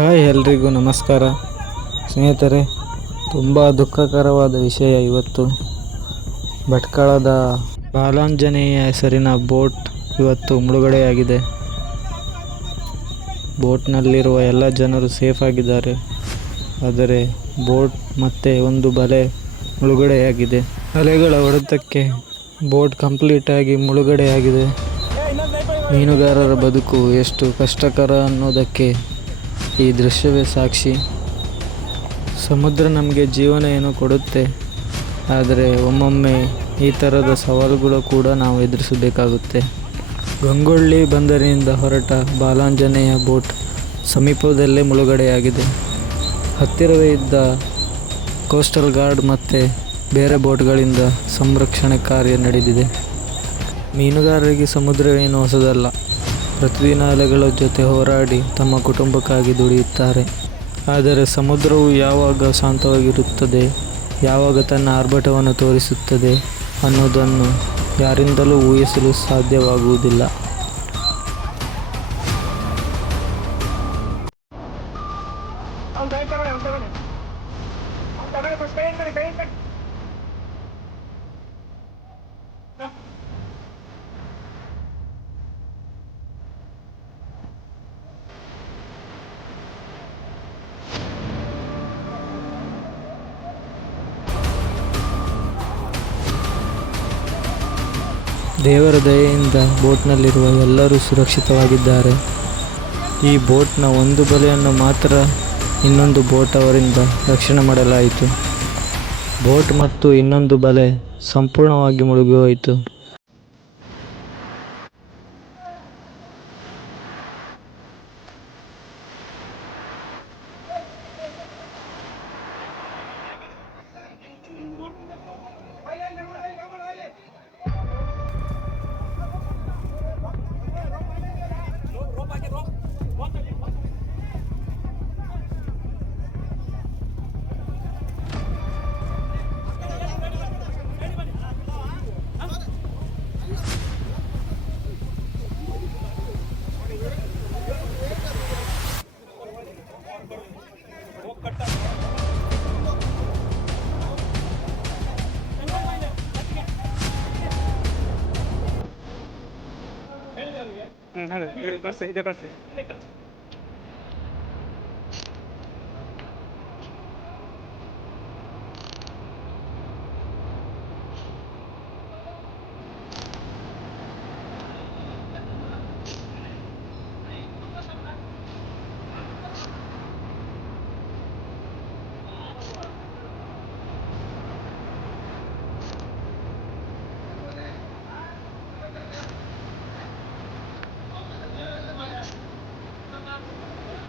Hi ಎಲ್ರಿಗೂ ನಮಸ್ಕಾರ ಸ್ನೇಹಿತರೆ. ತುಂಬ ದುಃಖಕರವಾದ ವಿಷಯ ಇವತ್ತು. ಭಟ್ಕಳದ ಬಾಲಾಂಜನೇಯ ಹೆಸರಿನ ಬೋಟ್ ಇವತ್ತು ಮುಳುಗಡೆಯಾಗಿದೆ. ಬೋಟ್ನಲ್ಲಿರುವ ಎಲ್ಲ ಜನರು ಸೇಫ್ ಆಗಿದ್ದಾರೆ, ಆದರೆ ಬೋಟ್ ಮತ್ತೆ ಒಂದು ಬಲೆ ಮುಳುಗಡೆಯಾಗಿದೆ. ಅಲೆಗಳ ಹೊಡೆತಕ್ಕೆ ಬೋಟ್ ಕಂಪ್ಲೀಟಾಗಿ ಮುಳುಗಡೆಯಾಗಿದೆ. ಮೀನುಗಾರರ ಬದುಕು ಎಷ್ಟು ಕಷ್ಟಕರ ಅನ್ನೋದಕ್ಕೆ ಈ ದೃಶ್ಯವೇ ಸಾಕ್ಷಿ. ಸಮುದ್ರ ನಮಗೆ ಜೀವನ ಏನೋ ಕೊಡುತ್ತೆ, ಆದರೆ ಒಮ್ಮೊಮ್ಮೆ ಈ ಥರದ ಸವಾಲುಗಳು ಕೂಡ ನಾವು ಎದುರಿಸಬೇಕಾಗುತ್ತೆ. ಗಂಗೊಳ್ಳಿ ಬಂದರಿನಿಂದ ಹೊರಟ ಬಾಲಾಂಜನೇಯ ಬೋಟ್ ಸಮೀಪದಲ್ಲೇ ಮುಳುಗಡೆಯಾಗಿದೆ. ಹತ್ತಿರವೇ ಇದ್ದ ಕೋಸ್ಟಲ್ ಗಾರ್ಡ್ ಮತ್ತು ಬೇರೆ ಬೋಟ್ಗಳಿಂದ ಸಂರಕ್ಷಣೆ ಕಾರ್ಯ ನಡೆದಿದೆ. ಮೀನುಗಾರರಿಗೆ ಸಮುದ್ರವೇನು ಹೊಸದಲ್ಲ. ಪ್ರತಿದಿನ ಅಲೆಗಳ ಜೊತೆ ಹೋರಾಡಿ ತಮ್ಮ ಕುಟುಂಬಕ್ಕಾಗಿ ದುಡಿಯುತ್ತಾರೆ. ಆದರೆ ಸಮುದ್ರವು ಯಾವಾಗ ಶಾಂತವಾಗಿರುತ್ತದೆ, ಯಾವಾಗ ತನ್ನ ಆರ್ಭಟವನ್ನು ತೋರಿಸುತ್ತದೆ ಅನ್ನೋದನ್ನು ಯಾರಿಂದಲೂ ಊಹಿಸಲು ಸಾಧ್ಯವಾಗುವುದಿಲ್ಲ. ದೇವರ ದಯೆಯಿಂದ ಬೋಟ್ನಲ್ಲಿರುವ ಎಲ್ಲರೂ ಸುರಕ್ಷಿತವಾಗಿದ್ದಾರೆ. ಈ ಬೋಟ್ನ ಒಂದು ಬಲೆಯನ್ನು ಮಾತ್ರ ಇನ್ನೊಂದು ಬೋಟ್ ಅವರಿಂದ ರಕ್ಷಣೆ ಮಾಡಲಾಯಿತು. ಬೋಟ್ ಮತ್ತು ಇನ್ನೊಂದು ಬಲೆ ಸಂಪೂರ್ಣವಾಗಿ ಮುಳುಗಿ ಹೋಯಿತು. ಬರ್ಸಿ ಇದೆ ಬರ್ಸಿ